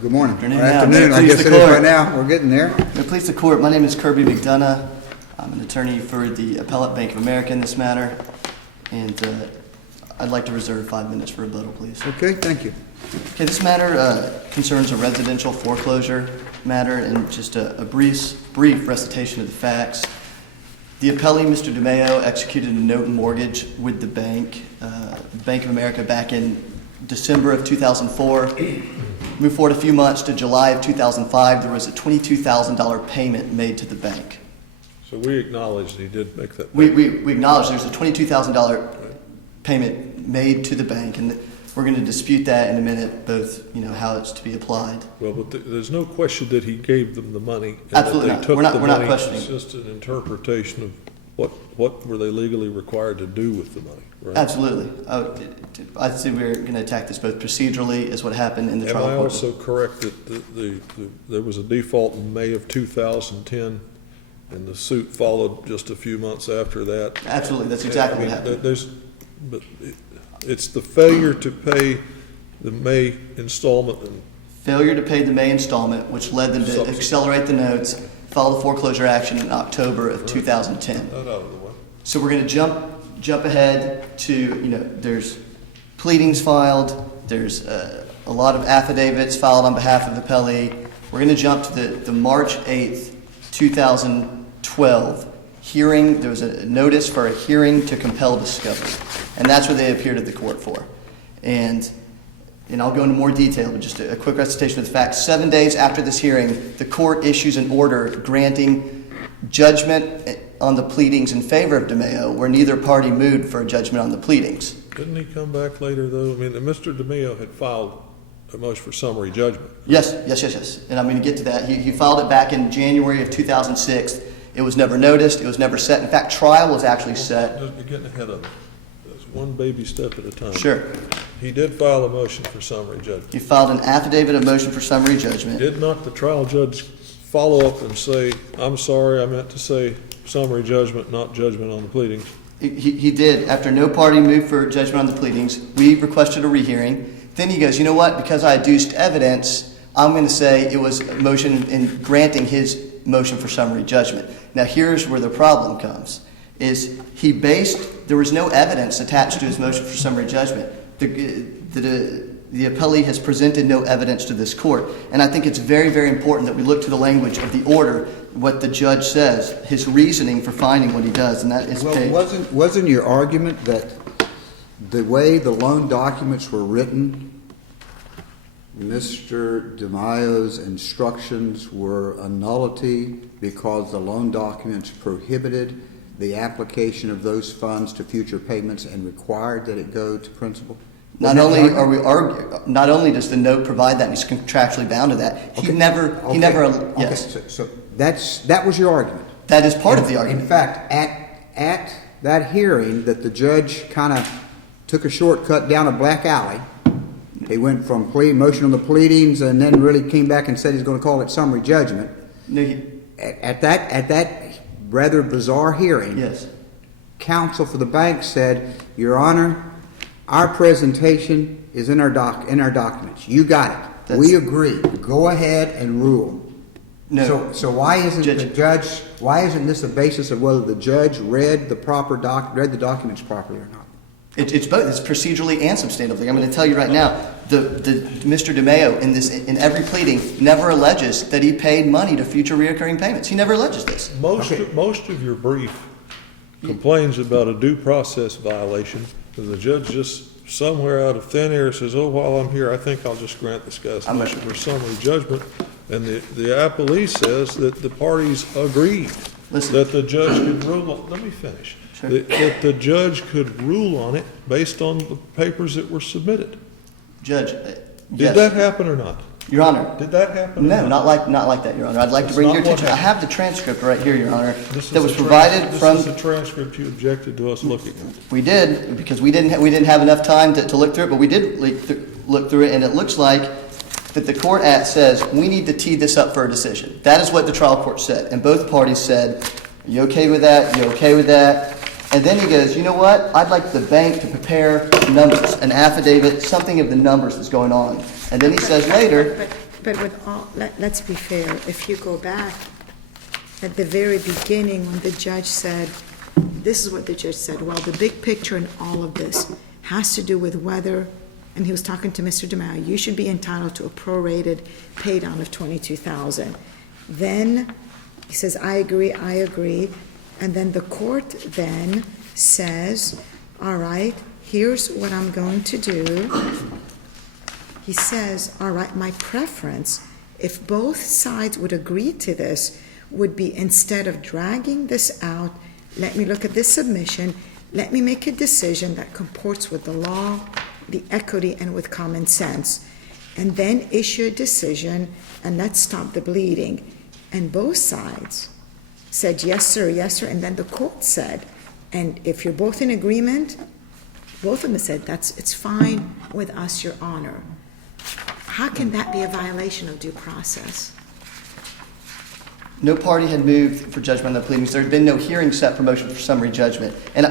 Good morning. Afternoon. Or afternoon, I guess it is right now. We're getting there. Please the court. My name is Kirby McDonough. I'm an attorney for the Appellate Bank of America in this matter, and I'd like to reserve 5 minutes for rebuttal, please. Okay, thank you. Okay, this matter concerns a residential foreclosure matter, and just a brief recitation of the facts. The appellee, Mr. DeMeo, executed a note and mortgage with the Bank of America back in December of 2004. Moved forward a few months to July of 2005, there was a $22,000 payment made to the bank. So we acknowledge he did make that payment. We acknowledge there's a $22,000 payment made to the bank, and we're going to dispute that in a minute, both, how it's to be applied. Well, but there's no question that he gave them the money. And Absolutely that not. they took We're not the money. questioning. It's just an interpretation of what were they legally required to do with the money, right? Absolutely. I'd say we're going to attack this both procedurally as what happened in the trial court. Am I also correct that there was a default in May of 2010, and the suit followed just a few months after that? Absolutely. That's exactly what happened. But it's the failure to pay the May installment and Failure to pay the May installment, which led them to accelerate the notes, file the foreclosure action in October of 2010. that out of the way. So we're going to jump ahead to, there's pleadings filed, there's a lot of affidavits filed on behalf of the appellee. We're going to jump to the March 8th, 2012 hearing. There was a notice for a hearing to compel discovery, and that's what they appeared at the court for. And I'll go into more detail, but just a quick recitation of the facts. 7 days after this hearing, the court issues an order granting judgment on the pleadings in favor of DeMeo, where neither party moved for a judgment on the pleadings. Didn't he come back later, though? I mean, Mr. DeMeo had filed a motion for summary judgment. Yes. And I'm going to get to that. He filed it back in January of 2006. It was never noticed. It was never set. In fact, trial was actually set. You're getting ahead of it. There's one baby step at a time. Sure. He did file a motion for summary judgment. He filed an affidavit of motion for summary judgment. Did not the trial judge follow up and say, I'm sorry, I meant to say summary judgment, not judgment on the pleadings? He did. After no party moved for judgment on the pleadings, we requested a rehearing. Then he goes, you know what? Because I adduced evidence, I'm going to say it was a motion in granting his motion for summary judgment. Now here's where the problem comes, is there was no evidence attached to his motion for summary judgment. The appellee has presented no evidence to this court. And I think it's very, very important that we look to the language of the order, what the judge says, his reasoning for finding what he does, and that is page. Wasn't your argument that the way the loan documents were written, Mr. DeMeo's instructions were a nullity because the loan documents prohibited the application of those funds to future payments and required that it go to principal? Not only does the note provide that, and he's contractually bound to that. Yes. So that was your argument. That is part of the argument. In fact, at that hearing that the judge kind of took a shortcut down a black alley, he went from motion on the pleadings and then really came back and said he's going to call it summary judgment. No, At that rather bizarre hearing, yes. counsel for the bank said, Your Honor, our presentation is in our documents. You got it. We agree. Go ahead and rule. No. So why isn't why isn't this a basis of whether the judge read the documents properly or not? It's both. It's procedurally and substantively. I'm going to tell you right now, Mr. DeMeo in every pleading never alleges that he paid money to future reoccurring payments. He never alleges this. Most of your brief complains about a due process violation, and the judge just somewhere out of thin air says, oh, while I'm here, I think I'll just grant this guy's motion for summary judgment. And the appellee says that the parties agreed that the judge could rule on. Let me finish. Sure. That the judge could rule on it based on the papers that were submitted. Judge, Did that happen or not? Your Honor. Did that happen? No, not like that, Your Honor. I'd like to bring your attention. I have the transcript right here, Your Honor, that was provided from. This is the transcript you objected to us looking at. We did, because we didn't have enough time to look through it, but we did look through it, and it looks like that the court says we need to tee this up for a decision. That is what the trial court said, and both parties said, "Are you okay with that? You okay with that?" And then he goes, you know what? I'd like the bank to prepare numbers, an affidavit, something of the numbers that's going on. And then he says later, But with all, let's be fair, if you go back at the very beginning when the judge said, this is what the judge said, well, the big picture in all of this has to do with whether, and he was talking to Mr. DeMaio, you should be entitled to a prorated pay down of $22,000. Then he says, I agree, and then the court then says, all right, here's what I'm going to do. He says, all right, my preference, if both sides would agree to this, would be instead of dragging this out, let me look at this submission, let me make a decision that comports with the law, the equity, and with common sense, and then issue a decision, and let's stop the bleeding. And both sides said, yes, sir, and then the court said, and if you're both in agreement, both of them said, it's fine with us, Your Honor. How can that be a violation of due process? no party had moved for judgment on the pleadings. There had been no hearing set for motion for summary judgment. And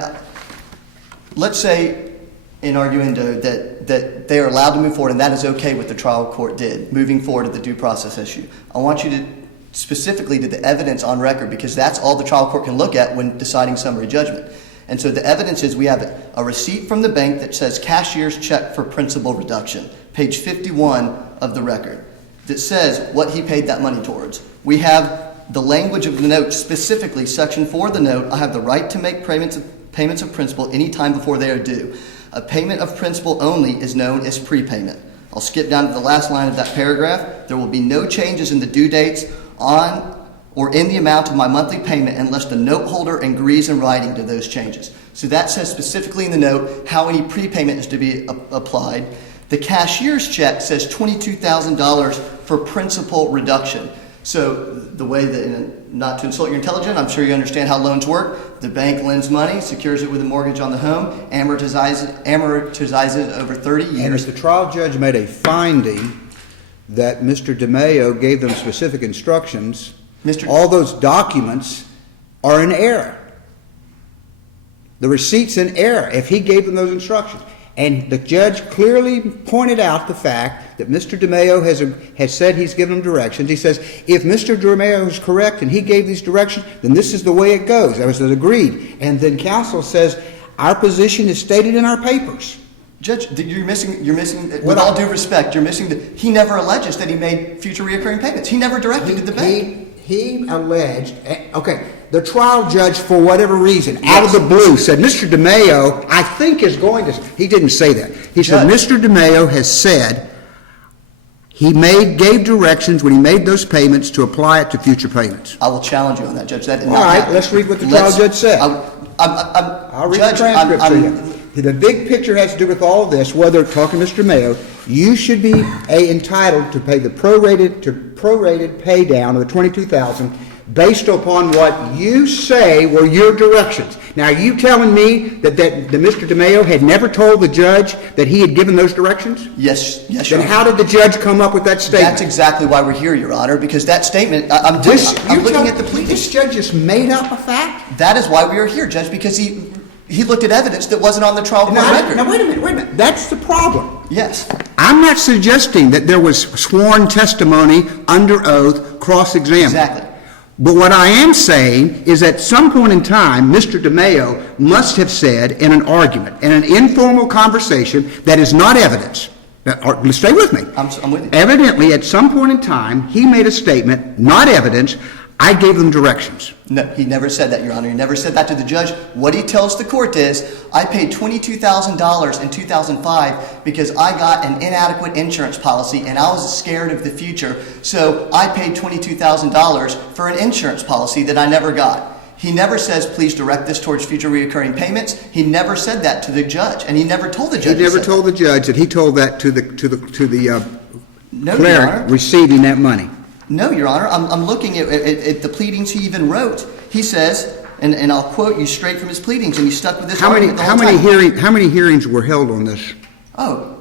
let's say in arguendo that they are allowed to move forward, and that is okay what the trial court did, moving forward to the due process issue. I want you to specifically to the evidence on record, because that's all the trial court can look at when deciding summary judgment. And so the evidence is we have a receipt from the bank that says cashier's check for principal reduction, page 51 of the record, that says what he paid that money towards. We have the language of the note, specifically section 4 of the note, I have the right to make payments of principal any time before they are due. A payment of principal only is known as prepayment. I'll skip down to the last line of that paragraph. There will be no changes in the due dates on or in the amount of my monthly payment unless the note holder agrees in writing to those changes. So that says specifically in the note how any prepayment is to be applied. The cashier's check says $22,000 for principal reduction. So the way that, not to insult your intelligence, I'm sure you understand how loans work. The bank lends money, secures it with a mortgage on the home, amortizes it over 30 years. And if the trial judge made a finding that Mr. DeMaio gave them specific instructions, all those documents are in error. The receipt's in error if he gave them those instructions. And the judge clearly pointed out the fact that Mr. DeMaio has said he's given them directions. He says, if Mr. DeMaio is correct and he gave these directions, then this is the way it goes. That was agreed. And then counsel says, our position is stated in our papers. Judge, you're missing, with all due respect, you're missing that he never alleges that he made future reoccurring payments. He never directed to the bank. He alleged, okay, the trial judge, for whatever reason, out of the blue, said, Mr. DeMaio, I think is going to, he didn't say that. He said, Mr. DeMaio has said he gave directions when he made those payments to apply it to future payments. I will challenge you on that, Judge. That did All not right, happen. let's read what the trial judge said. I'll read the transcript to you. The big picture has to do with all of this, whether talking to Mr. DeMaio, you should be entitled to pay the prorated pay down of the $22,000 based upon what you say were your directions. Now, are you telling me that Mr. DeMaio had never told the judge that he had given those directions? Yes, Your Then Honor. how did the judge come up with that statement? That's exactly why we're here, Your Honor, because that statement, I'm looking at the pleadings. This judge just made up a fact? That is why we are here, Judge, because he looked at evidence that wasn't on the trial court record. Now, wait a minute. That's the problem. Yes. I'm not suggesting that there was sworn testimony under oath, cross-examined. Exactly. But what I am saying is at some point in time, Mr. DeMaio must have said in an argument, in an informal conversation that is not evidence. Now, stay with me. I'm with you. Evidently, at some point in time, he made a statement, not evidence, I gave them directions. No, he never said that, Your Honor. He never said that to the judge. What he tells the court is, I paid $22,000 in 2005 because I got an inadequate insurance policy and I was scared of the future. So I paid $22,000 for an insurance policy that I never got. He never says, please direct this towards future reoccurring payments. He never said that to the judge, and he never told the judge. He never told the judge that he told that to the No, Your cleric Honor. receiving that money. No, Your Honor. I'm looking at the pleadings he even wrote. He says, and I'll quote you straight from his pleadings, and he stuck with this argument the whole time. How many hearings were held on this? Oh,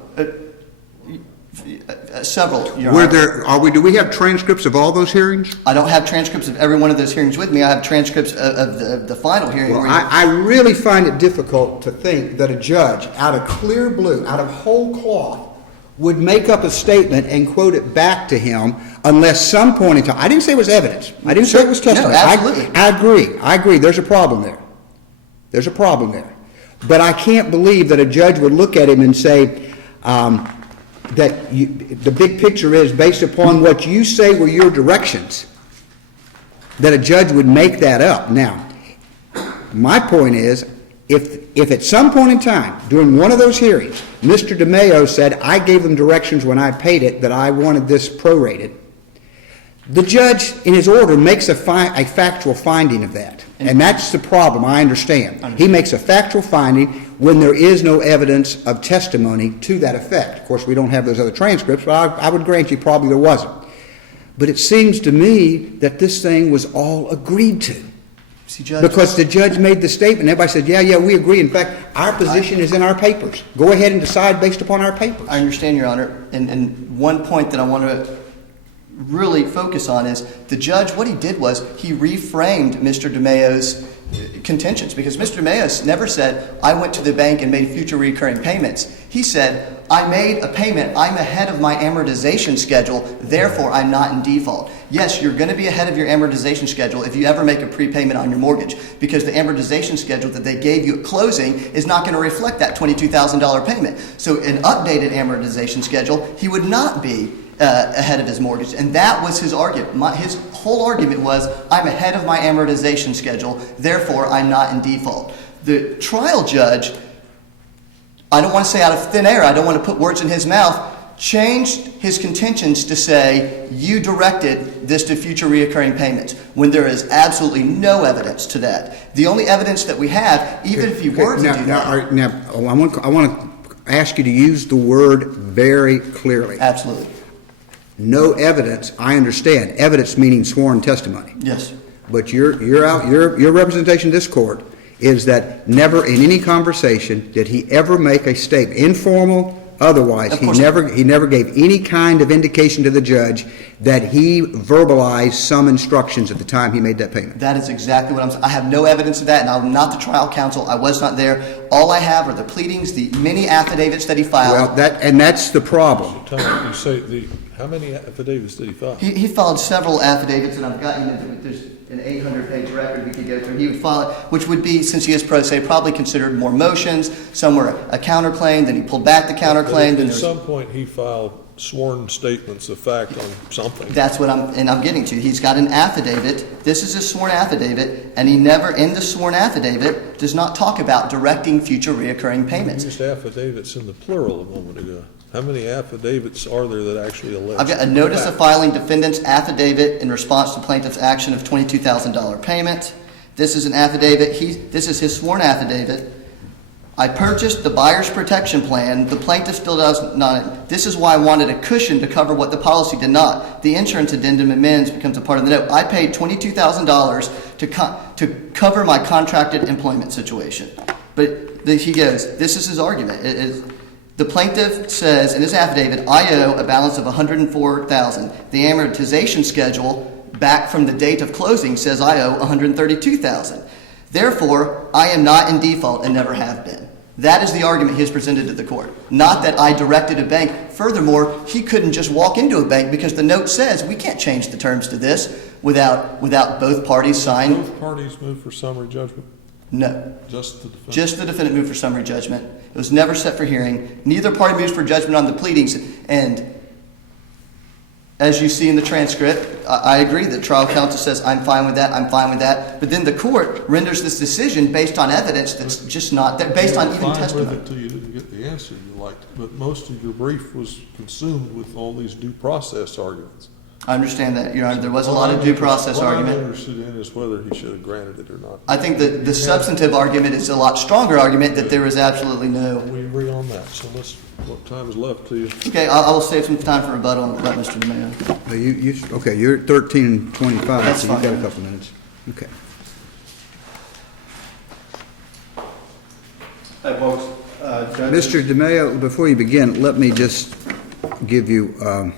Several, Your Were Honor. do we have transcripts of all those hearings? I don't have transcripts of every one of those hearings with me. I have transcripts of the final hearing. Well, where I really find it difficult to think that a judge, out of clear blue, out of whole cloth, would make up a statement and quote it back to him unless some point in time, I didn't say it was evidence. I didn't say it was testimony. No, absolutely. I agree. There's a problem there. There's a problem there. But I can't believe that a judge would look at him and say, the big picture is based upon what you say were your directions, that a judge would make that up. Now, my point is, if at some point in time, during one of those hearings, Mr. DeMayo said, I gave them directions when I paid it that I wanted this prorated, the judge, in his order, makes a factual finding of that. And that's the problem, I understand. He makes a factual finding when there is no evidence of testimony to that effect. Of course, we don't have those other transcripts, but I would grant you probably there wasn't. But it seems to me that this thing was all agreed to. See, Judge, Because the judge made the statement, everybody said, yeah, we agree. In fact, our position is in our papers. Go ahead and decide based upon our papers. I understand, Your Honor. And one point that I want to really focus on is the judge, what he did was he reframed Mr. DeMayo's contentions, because Mr. DeMayo never said, I went to the bank and made future recurring payments. He said, I made a payment. I'm ahead of my amortization schedule. Therefore, I'm not in default. Yes, you're going to be ahead of your amortization schedule if you ever make a prepayment on your mortgage, because the amortization schedule that they gave you at closing is not going to reflect that $22,000 payment. So an updated amortization schedule, he would not be ahead of his mortgage. And that was his argument. His whole argument was, I'm ahead of my amortization schedule, therefore I'm not in default. The trial judge, I don't want to say out of thin air, I don't want to put words in his mouth, changed his contentions to say, you directed this to future reoccurring payments, when there is absolutely no evidence to that. The only evidence that we have, even if you were to do that. Now, I want to ask you to use the word very clearly. Absolutely. No evidence, I understand. Evidence meaning sworn testimony. Yes. But your representation in this court is that never in any conversation did he ever make a statement, informal, otherwise, he never gave any kind of indication to the judge that he verbalized some instructions at the time he made that payment. That is exactly what I'm saying. I have no evidence of that, and I'm not the trial counsel. I was not there. All I have are the pleadings, the many affidavits that he filed. Well, that's the problem. You say how many affidavits did he file? He filed several affidavits, and I've gotten there's an 800-page record we could go through. He would file it, which would be, since he is pro se, probably considered more motions. Some were a counterclaim, then he pulled back the counterclaim. At some point, he filed sworn statements of fact on something. That's what I'm getting to. He's got an affidavit. This is a sworn affidavit, and he never, in the sworn affidavit, does not talk about directing future reoccurring payments. You used affidavits in the plural a moment ago. How many affidavits are there that actually allege? I've got a notice of filing defendant's affidavit in response to plaintiff's action of $22,000 payment. This is an affidavit. This is his sworn affidavit. I purchased the buyer's protection plan. The plaintiff still does not. This is why I wanted a cushion to cover what the policy did not. The insurance addendum amends becomes a part of the note. I paid $22,000 to cover my contracted employment situation. But he goes, this is his argument. The plaintiff says in his affidavit, I owe a balance of $104,000. The amortization schedule back from the date of closing says I owe $132,000. Therefore, I am not in default and never have been. That is the argument he has presented to the court. Not that I directed a bank. Furthermore, he couldn't just walk into a bank because the note says we can't change the terms to this without both parties sign. Both parties moved for summary judgment? No. Just the defendant? Just the defendant moved for summary judgment. It was never set for hearing. Neither party moves for judgment on the pleadings. And as you see in the transcript, I agree that trial counsel says, I'm fine with that, I'm fine with that. But then the court renders this decision based on evidence that's just not there, based on even testimony. Fine with it until you didn't get the answer you liked. But most of your brief was consumed with all these due process arguments. I understand that, Your Honor. There was a lot of due process argument. What I'm interested in is whether he should have granted it or not. I think that the substantive argument is a lot stronger argument that there is absolutely no. We agree on that. So what time is left to you? Okay, I will save some time for rebuttal and let Mr. DeMayo. Okay, you're at 13:25, That's so fine. you've got a couple minutes. Okay. Hi, folks. Mr. DeMayo, before you begin, let me just give you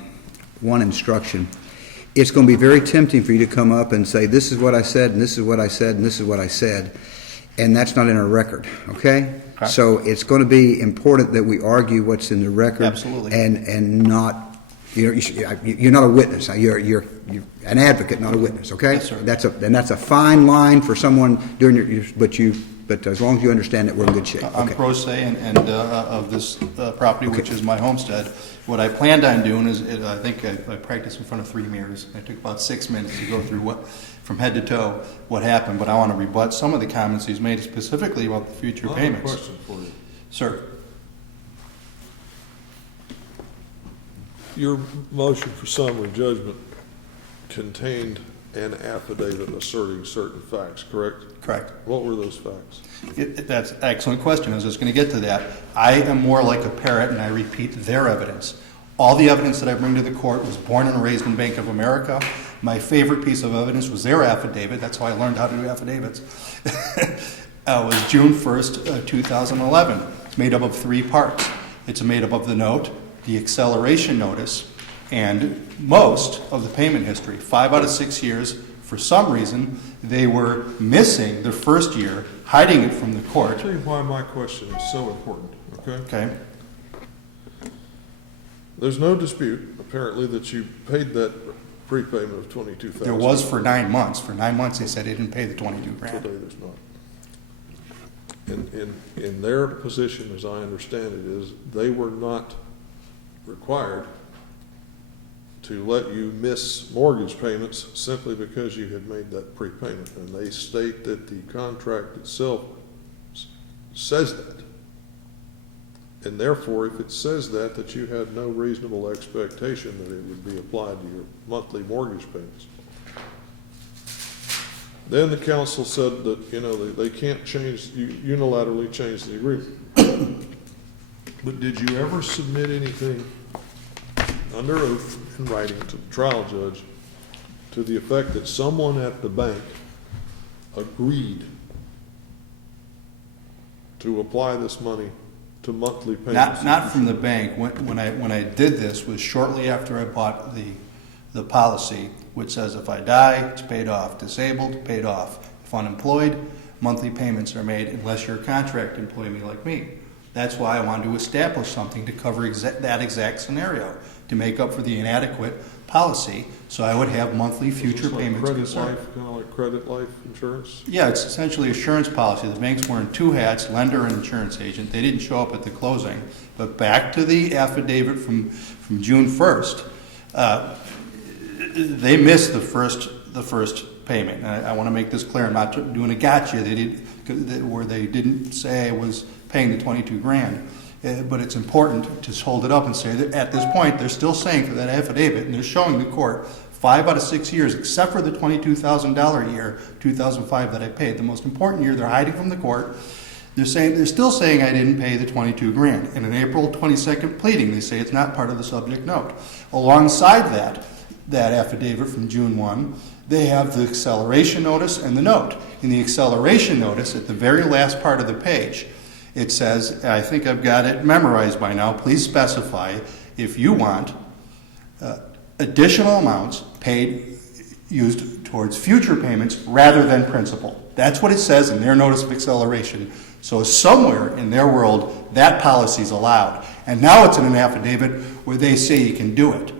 one instruction. It's going to be very tempting for you to come up and say, this is what I said, and this is what I said, and this is what I said, and that's not in our record, okay? Okay. So it's going to be important that we argue what's in the record. Absolutely. And not, you're not a witness. You're an advocate, not a witness, okay? Yes, sir. That's a fine line for someone doing but as long as you understand that we're in good shape. I'm Okay. pro se and of this property, which is my homestead. What I planned on doing is, I think I practiced in front of 3 mirrors. It took about 6 minutes to go through from head to toe what happened, but I want to rebut some of the comments he's made specifically about the future I have a payments. question for you. Sir, Your motion for summary judgment contained an affidavit asserting certain facts, correct? correct. What were those facts? That's an excellent question. I was just going to get to that. I am more like a parrot, and I repeat their evidence. All the evidence that I bring to the court was born and raised in Bank of America. My favorite piece of evidence was their affidavit. That's how I learned how to do affidavits. It was June 1st, 2011. It's made up of 3 parts. It's made up of the note, the acceleration notice, and most of the payment history. 5 out of 6 years, for some reason, they were missing the first year, hiding it from the I'll court. tell you why my question is so important, okay? Okay? There's no dispute, apparently, that you paid that prepayment of $22,000. There was for 9 months. For 9 months, they said they didn't pay the 22 grand. Today, there's not. In their position, as I understand it, is they were not required to let you miss mortgage payments simply because you had made that prepayment. And they state that the contract itself says that. And therefore, if it says that you had no reasonable expectation that it would be applied to your monthly mortgage payments. Then the council said that, they can't unilaterally change the agreement. But did you ever submit anything under oath in writing to the trial judge to the effect that someone at the bank agreed to apply this money to monthly payments? Not from the bank. When I did this was shortly after I bought the policy, which says if I die, it's paid off. Disabled, paid off. If unemployed, monthly payments are made unless you're a contract employee like me. That's why I wanted to establish something to cover that exact scenario, to make up for the inadequate policy, so I would have monthly future payments. Kind of like credit life insurance? Yeah, it's essentially assurance policy. The bank's wearing 2 hats, lender and insurance agent. They didn't show up at the closing. But back to the affidavit from June 1st, they missed the first payment. And I want to make this clear. I'm not doing a gotcha. Where they didn't say I was paying the 22 grand. But it's important to hold it up and say that at this point, they're still saying for that affidavit, and they're showing the court 5 out of 6 years, except for the $22,000 year, 2005 that I paid, the most important year, they're hiding from the court. They're still saying I didn't pay the 22 grand. In an April 22nd pleading, they say it's not part of the subject note. Alongside that affidavit from June 1, they have the acceleration notice and the note. In the acceleration notice, at the very last part of the page, it says, I think I've got it memorized by now, please specify if you want additional amounts used towards future payments rather than principal. That's what it says in their notice of acceleration. So somewhere in their world, that policy is allowed. And now it's in an affidavit where they say you can do it.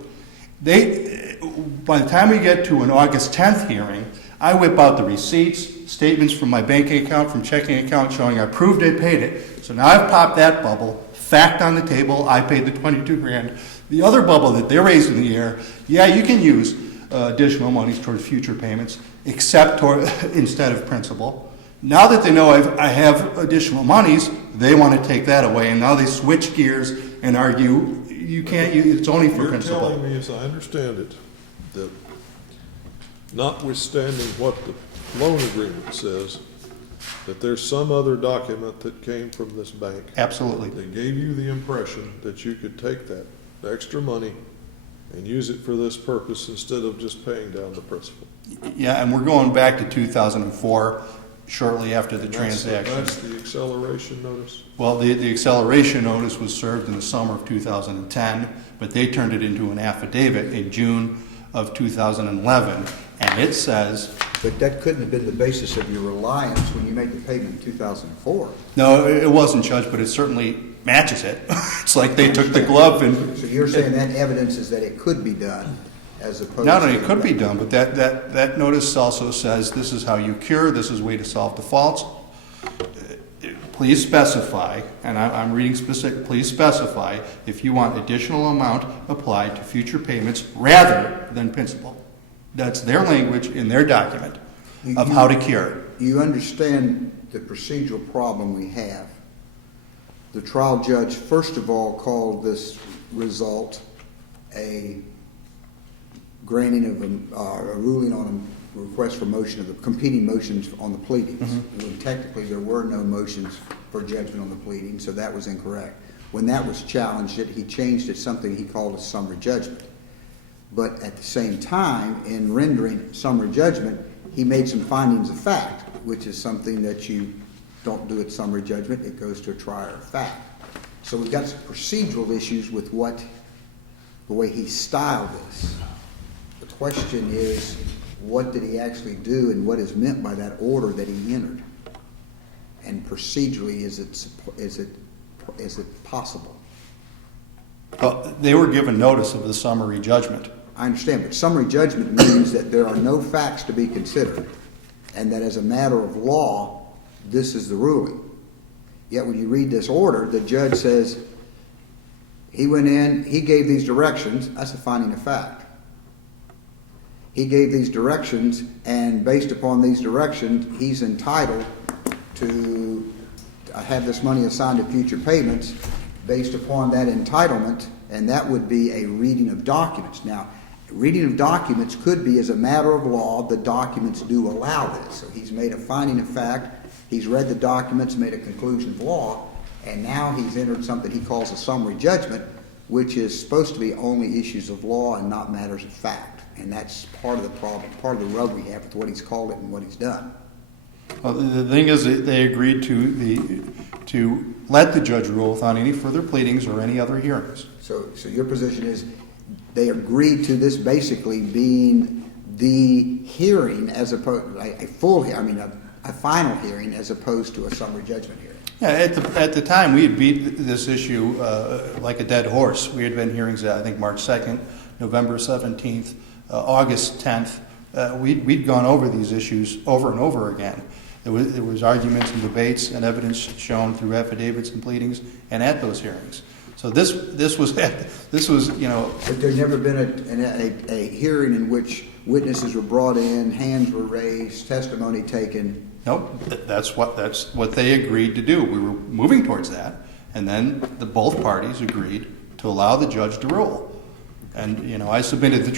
By the time we get to an August 10th hearing, I whip out the receipts, statements from my banking account, from checking account showing I proved I paid it. So now I've popped that bubble, fact on the table, I paid the 22 grand. The other bubble that they're raising in the air, yeah, you can use additional monies towards future payments, except instead of principal. Now that they know I have additional monies, they want to take that away, and now they switch gears and argue you can't use it's only for principal. You're telling me, as I understand it, that notwithstanding what the loan agreement says, that there's some other document that came from this bank. Absolutely. That gave you the impression that you could take that extra money and use it for this purpose instead of just paying down the principal. Yeah, and we're going back to 2004. shortly after the transaction. That's the acceleration notice? Well, the acceleration notice was served in the summer of 2010, but they turned it into an affidavit in June of 2011, and it says, But that couldn't have been the basis of your reliance when you made the payment in 2004. no, it wasn't, Judge, but it certainly matches it. It's like they took the glove and... So you're saying that evidence is that it could be done as opposed to... Not only it could be done, but that notice also says this is how you cure, this is a way to solve defaults. Please specify, and I'm reading specific, please specify if you want additional amount applied to future payments rather than principal. That's their language in their document of how to cure. You understand the procedural problem we have. The trial judge, first of all, called this result a granting of a ruling on a request for motion of the competing motions on the pleadings. When technically there were no motions for judgment on the pleadings, so that was incorrect. When that was challenged, he changed it something he called a summary judgment. But at the same time, in rendering summary judgment, he made some findings of fact, which is something that you don't do at summary judgment. It goes to a trier of fact. So we've got some procedural issues with the way he styled this. The question is, what did he actually do and what is meant by that order that he entered? And procedurally, is it possible? Well, they were given notice of the summary judgment. I understand, but summary judgment means that there are no facts to be considered and that as a matter of law, this is the ruling. Yet when you read this order, the judge says, he went in, he gave these directions, that's a finding of fact. He gave these directions, and based upon these directions, he's entitled to have this money assigned to future payments based upon that entitlement, and that would be a reading of documents. Now, reading of documents could be as a matter of law, the documents do allow this. So he's made a finding of fact, he's read the documents, made a conclusion of law, and now he's entered something he calls a summary judgment, which is supposed to be only issues of law and not matters of fact. And that's part of the problem, part of the rub we have with what he's called it and what he's done. Well, the thing is, that they agreed to let the judge rule without any further pleadings or any other hearings. So your position is they agreed to this basically being the hearing as opposed, a final hearing as opposed to a summary judgment hearing. Yeah, at the time, we had beat this issue like a dead horse. We had been hearings, I think, March 2nd, November 17th, August 10th. We'd gone over these issues over and over again. There was arguments and debates and evidence shown through affidavits and pleadings and at those hearings. So this was you know. But there's never been a hearing in which witnesses were brought in, hands were raised, testimony taken. Nope, that's what they agreed to do. We were moving towards that, and then both parties agreed to allow the judge to rule. And you know, I submitted the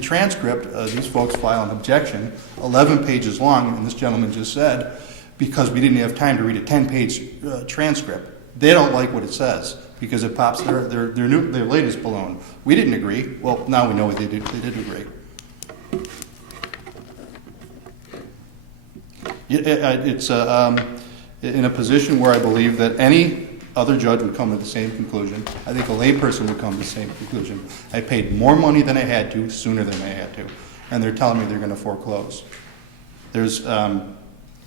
transcript. These folks filed an objection, 11 pages long, and this gentleman just said, because we didn't have time to read a 10-page transcript, they don't like what it says because it pops their latest balloon. We didn't agree. Well, now we know what they did. They did agree. It's in a position where I believe that any other judge would come to the same conclusion. I think a layperson would come to the same conclusion. I paid more money than I had to, sooner than I had to, and they're telling me they're going to foreclose. There's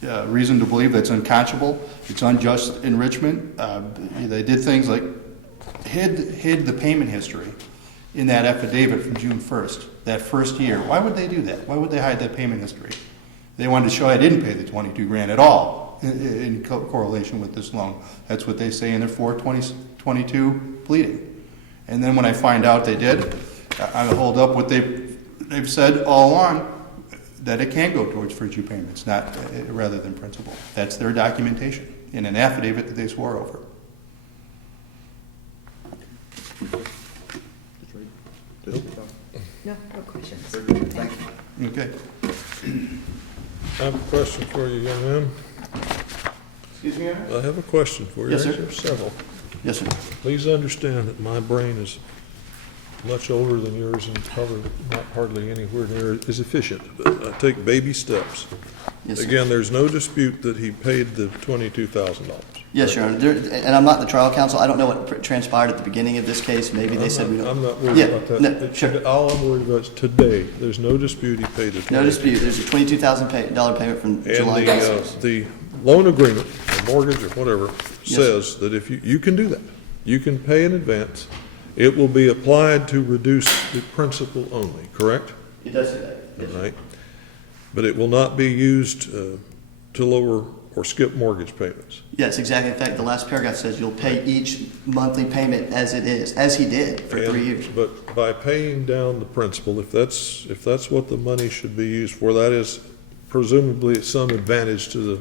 reason to believe that's unconscionable. It's unjust enrichment. They did things like hid the payment history in that affidavit from June 1st, that first year. Why would they do that? Why would they hide that payment history? They wanted to show I didn't pay the $22,000 at all in correlation with this loan. That's what they say in their 4/20/22 pleading. And then when I find out they did, I hold up what they've said all along, that it can go towards future payments, not rather than principal. That's their documentation in an affidavit that they swore over. No questions. Thank you. Okay. I have a question for you, young man. Excuse me, Your Honor? I have a question for you. Yes, sir. There's several. Yes, sir. Please understand that my brain is much older than yours and probably not hardly anywhere near as efficient. But I take baby steps. Yes, sir. Again, there's no dispute that he paid the $22,000. Yes, Your Honor. And I'm not the trial counsel. I don't know what transpired at the beginning of this case. Maybe they said we don't. I'm not worried Yeah, about that. no, sure. All I'm worried about is today. There's no dispute he paid the $22,000. No dispute. There's a $22,000 payment from July. And the loan agreement, or mortgage or whatever, Yes, sir. says that if you can do that, you can pay in advance, it will be applied to reduce the principal only, correct? It does say that. Yes, sir. Right? But it will not be used to lower or skip mortgage payments. Yes, exactly. In fact, the last paragraph says you'll pay each monthly payment as it is, as he did for 3 years. But by paying down the principal, if that's what the money should be used for, that is presumably some advantage to the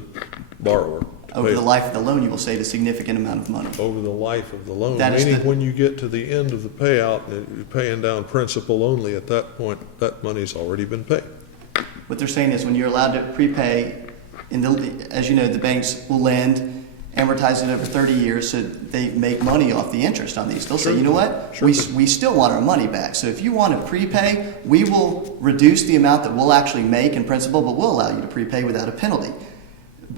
borrower. Over the life of the loan, you will save a significant amount of money. Over the life of the loan, That is meaning the- when you get to the end of the payout, you're paying down principal only, at that point, that money's already been paid. What they're saying is when you're allowed to prepay, as you know, the banks will lend, amortize it over 30 years, so they make money off the interest on these. They'll say, you know what? Sure. We still want our money back. So if you want to prepay, we will reduce the amount that we'll actually make in principal, but we'll allow you to prepay without a penalty.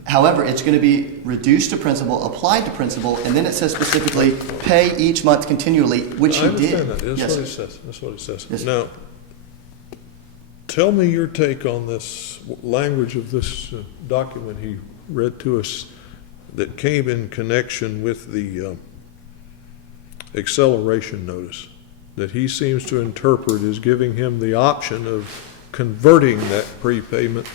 However, it's going to be reduced to principal, applied to principal, and then it says specifically, pay each month continually, which I he did. understand that. Yes, That's sir. what it says. That's what it says. Yes, sir. Now, tell me your take on this language of this document he read to us that came in connection with the acceleration notice that he seems to interpret as giving him the option of converting that prepayment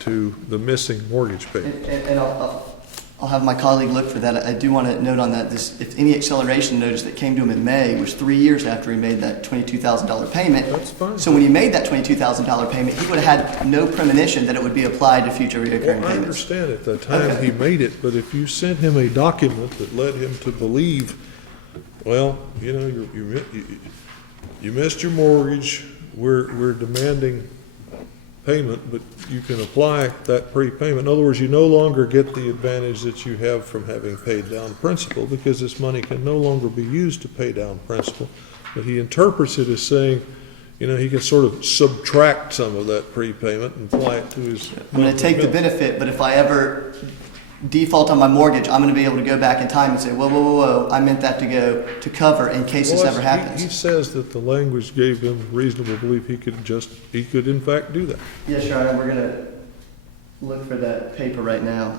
to the missing mortgage payment. And I'll have my colleague look for that. I do want to note on that, this, if any acceleration notice that came to him in May was 3 years after he made that $22,000 payment. That's fine. So when he made that $22,000 payment, he would have had no premonition that it would be applied to future reoccurring Well, I payments. understand at the time Okay. he made it, but if you sent him a document that led him to believe, well, you know, you missed your mortgage, we're demanding payment, but you can apply that prepayment. In other words, you no longer get the advantage that you have from having paid down principal, because this money can no longer be used to pay down principal. But he interprets it as saying, you know, he can sort of subtract some of that prepayment and apply it to his. I'm going to take the monthly bill. benefit, but if I ever default on my mortgage, I'm going to be able to go back in time and say, whoa, whoa, whoa, whoa, I meant that to go to cover in case this Well, ever he happens. says that the language gave him reasonable belief he could in fact do that. Yes, Your Honor, we're going to look for that paper right now.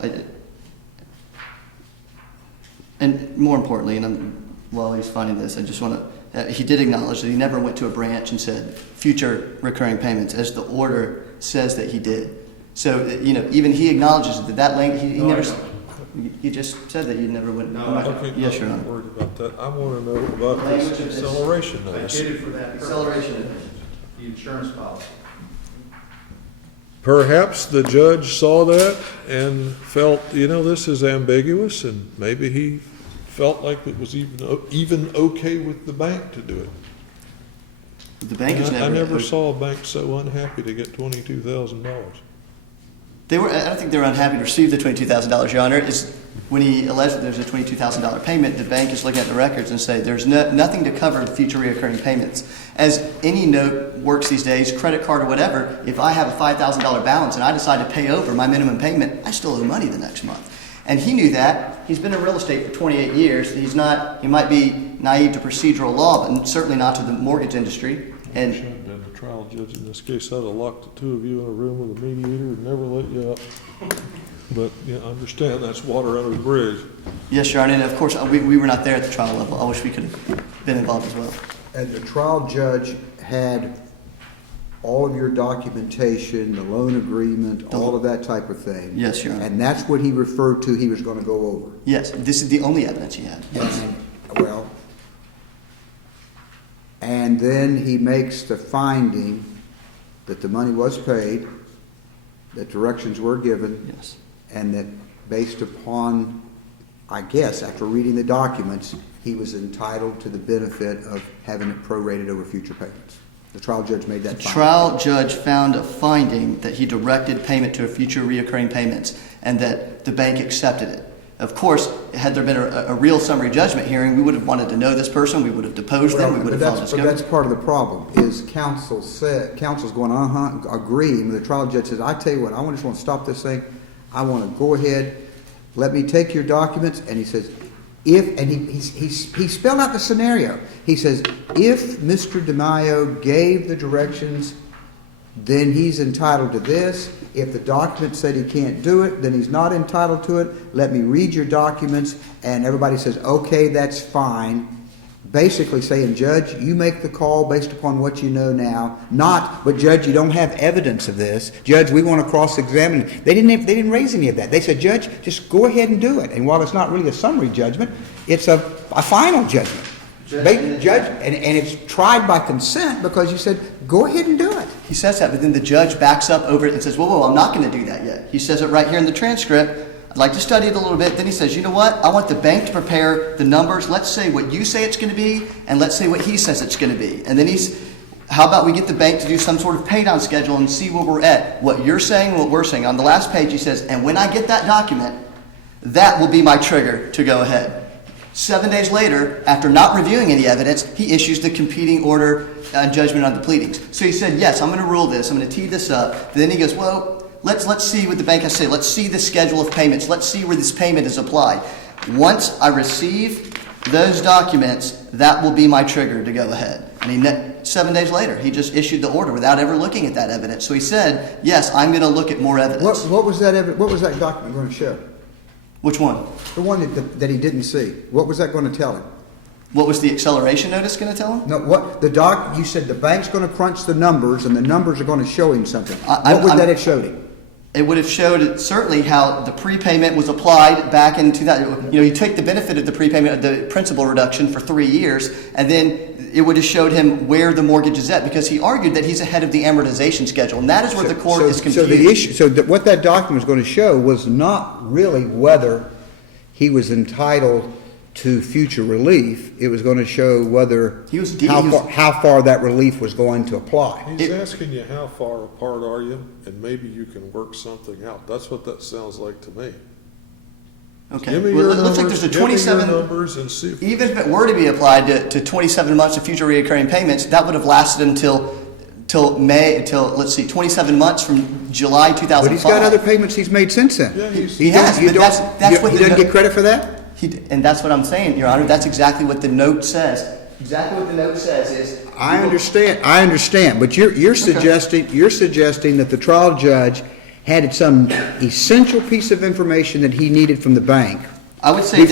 And more importantly, while he's finding this, I just want to, he did acknowledge that he never went to a branch and said future recurring payments, as the order says that he did. So, you know, even he acknowledges that language, he No, I never, don't. you just said that you never went. No, I'm not- Okay, Yes, Your I'm Honor. not worried about that. I want to know about Language this of this- acceleration I notice. did it for that purpose. Acceleration. The insurance policy. Perhaps the judge saw that and felt, you know, this is ambiguous, and maybe he felt like it was even okay with the bank to do it. The bank is never. I never saw a bank so unhappy to get $22,000. I don't think they were unhappy to receive the $22,000, Your Honor. Is when he alleged that there's a $22,000 payment, the bank is looking at the records and say there's nothing to cover future reoccurring payments. As any note works these days, credit card or whatever, if I have a $5,000 balance and I decide to pay over my minimum payment, I still owe money the next month. And he knew that. He's been in real estate for 28 years. He might be naive to procedural law, but certainly not to the mortgage industry. I And should have been the trial judge in this case. I'd have locked the two of you in a room with a mediator and never let you out. But, you know, I understand that's water under the bridge. yes, Your Honor, and of course, we were not there at the trial level. I wish we could have been involved as well. And the trial judge had all of your documentation, the loan agreement, all of that type of thing. Yes, Your Honor. And that's what he referred to he was gonna go over. Yes, this is the only evidence he had. Yes. Well, and then he makes the finding that the money was paid, that directions were given, Yes. and that based upon, I guess, after reading the documents, he was entitled to the benefit of having it prorated over future payments. The trial judge made that The finding. trial judge found a finding that he directed payment to future reoccurring payments and that the bank accepted it. Of course, had there been a real summary judgment hearing, we would have wanted to know this person, we would have deposed them, we would have filed But discovery. that's part of the problem, is counsel's going, agreeing, the trial judge says, I tell you what, I just want to stop this thing, I want to go ahead, let me take your documents, and he says, he spelled out the scenario. He says, if Mr. DeMaio gave the directions, then he's entitled to this. If the document said he can't do it, then he's not entitled to it. Let me read your documents. And everybody says, okay, that's fine. Basically saying, Judge, you make the call based upon what you know now. Not, but Judge, you don't have evidence of this. Judge, we want to cross-examine. They didn't raise any of that. They said, Judge, just go ahead and do it. And while it's not really a summary judgment, it's a final judgment. Judge, and it's tried by consent because you said, go ahead and do it. He says that, but then the judge backs up over it and says, whoa, I'm not going to do that yet. He says it right here in the transcript. I'd like to study it a little bit. Then he says, you know what? I want the bank to prepare the numbers. Let's say what you say it's going to be, and let's say what he says it's going to be. And then how about we get the bank to do some sort of pay down schedule and see where we're at? What you're saying and what we're saying. On the last page, he says, and when I get that document, that will be my trigger to go ahead. 7 days later, after not reviewing any evidence, he issues the competing order judgment on the pleadings. So he said, yes, I'm going to rule this. I'm going to tee this up. Then he goes, well, let's see what the bank has to say. Let's see the schedule of payments. Let's see where this payment is applied. Once I receive those documents, that will be my trigger to go ahead. And 7 days later, he just issued the order without ever looking at that evidence. So he said, yes, I'm going to look at more evidence. What was that document going to show? Which one? The one that he didn't see. What was that going to tell him? What was the acceleration notice going to tell him? No, you said the bank's going to crunch the numbers and the numbers are going to show him something. What would that have showed him? It would have showed certainly how the prepayment was applied back in 2000. You take the benefit of the prepayment, of the principal reduction for 3 years, and then it would have showed him where the mortgage is at, because he argued that he's ahead of the amortization schedule, and that is where the court is confused. What that document was going to show was not really whether he was entitled to future relief. It was going to show whether how far that relief was going to apply. He's asking you how far apart are you, and maybe you can work something out. That's what that sounds like to me. Okay. Give me Well, your it looks like numbers, there's a give me your 27. numbers and see if Even if it were to be applied to 27 months of future recurring payments, that would have lasted until 27 months from July 2005. But he's got other payments he's made since then. Yeah, He has, but that's what he doesn't get credit for that? And that's what I'm saying, Your Honor. That's exactly what the note says. Exactly what the note says is. I understand, but you're suggesting that the trial judge had some essential piece of information that he needed from the bank. I would say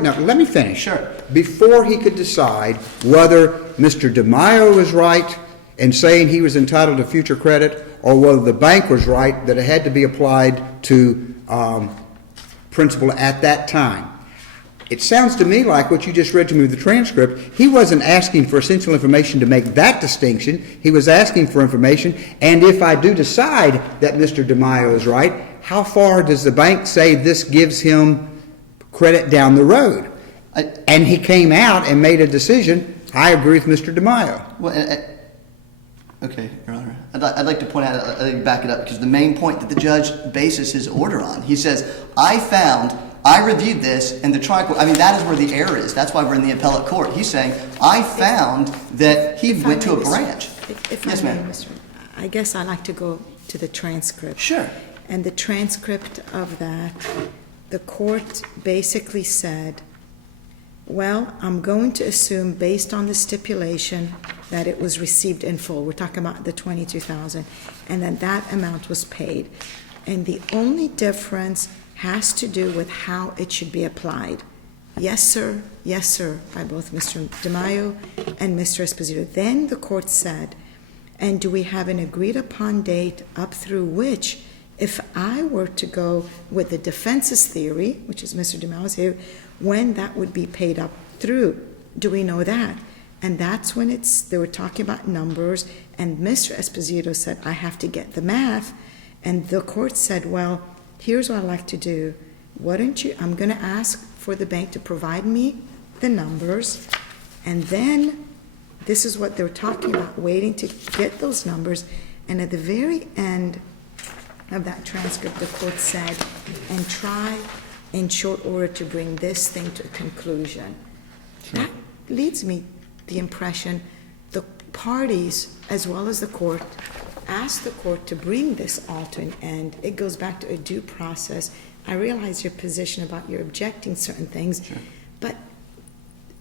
Now, let me finish. Sure. Before he could decide whether Mr. DeMaio was right in saying he was entitled to future credit, or whether the bank was right that it had to be applied to principal at that time. It sounds to me like what you just read to me with the transcript, he wasn't asking for essential information to make that distinction. He was asking for information, and if I do decide that Mr. DeMaio is right, how far does the bank say this gives him credit down the road? And he came out and made a decision, I agree with Mr. DeMaio. Well, okay, Your Honor. I'd like to point out, I'd like to back it up, because the main point that the judge bases his order on, he says, I reviewed this, and the trial court, that is where the error is. That's why we're in the appellate court. He's saying, I found that he went to a branch. Yes, ma'am. I guess I like to go to the transcript. Sure. And the transcript of that, the court basically said, well, I'm going to assume based on the stipulation that it was received in full. We're talking about the $22,000, and then that amount was paid. And the only difference has to do with how it should be applied. Yes, sir, by both Mr. DeMaio and Mr. Esposito. Then the court said, and do we have an agreed upon date up through which, if I were to go with the defense's theory, which is Mr. DeMaio's theory, when that would be paid up through? Do we know that? And that's when they were talking about numbers, and Mr. Esposito said, I have to get the math. And the court said, well, here's what I'd like to do. I'm going to ask for the bank to provide me the numbers, and then this is what they're talking about, waiting to get those numbers. And at the very end of that transcript, the court said, and try in short order to bring this thing to a conclusion. That leads me the impression the parties, as well as the court, asked the court to bring this all to an end. It goes back to a due process. I realize your position about you're objecting certain things, but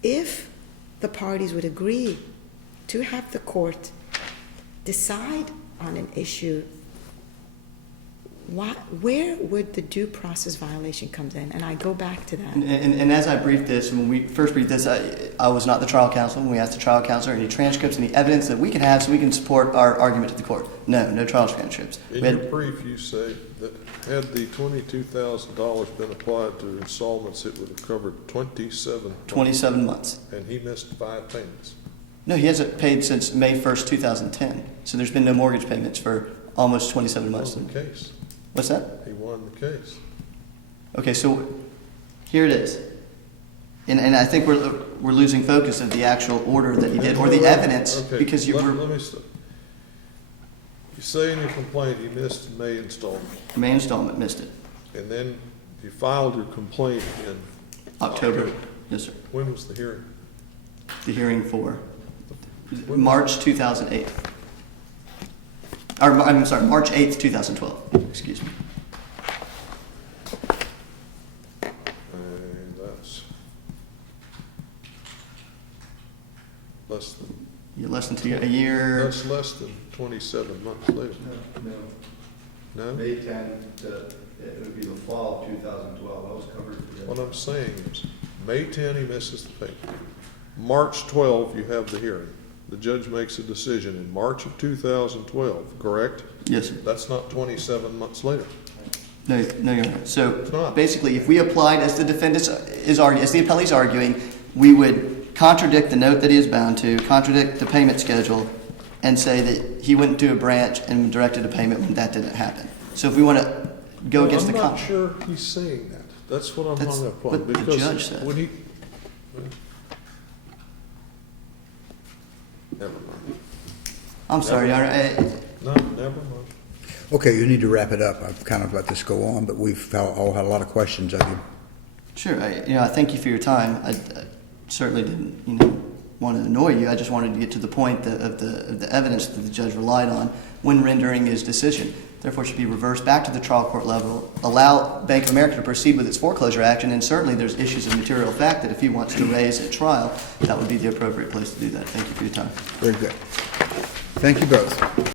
if the parties would agree to have the court decide on an issue, where would the due process violation come in? And I go back to that. And as I briefed this, when we first briefed this, I was not the trial counsel. When we asked the trial counsel, any transcripts, any evidence that we can have so we can support our argument to the court? No trial transcripts. In your brief, you say that had the $22,000 been applied to installments, it would have covered 27 months. And he missed 5 payments. No, he hasn't paid since May 1st, 2010. So there's been no mortgage payments for almost 27 months. He won the case. What's that? He won the case. Okay, so here it is. And I think we're losing focus of the actual order that he did, or the evidence, Okay, because you were... Let me stop. You say in your complaint he missed the May installment, May installment, missed it. and then you filed your complaint in October. Yes, sir. When was the hearing? The hearing for March 2008. Or, I'm sorry, March 8th, 2012. Excuse me. And that's less than, You're less than a year. that's less than 27 months later. No, No? May 10th, it would be the fall of 2012. I was covered. What I'm saying is, May 10, he misses the payment. March 12, you have the hearing. The judge makes a decision in March of 2012, correct? Yes, sir. That's not 27 months later. No, you're right. It's So not. basically, if we applied, as the defendant is arguing, as the appellee's arguing, we would contradict the note that he is bound to, contradict the payment schedule, and say that he went to a branch and directed a payment when that didn't happen. So if we want to go Well, against the I'm not contract. sure he's saying that. That's what I'm That's hung up on. what the because judge said. When he, never mind. I'm sorry, Your Honor. No, never mind. Okay, you need to wrap it up. I've kind of let this go on, but we've all had a lot of questions of you. Sure. I thank you for your time. I certainly didn't, want to annoy you. I just wanted to get to the point of the evidence that the judge relied on when rendering his decision. Therefore, it should be reversed back to the trial court level, allow Bank of America to proceed with its foreclosure action, and certainly there's issues of material fact that if he wants to raise at trial, that would be the appropriate place to do that. Thank you for your time. Very good. Thank you both.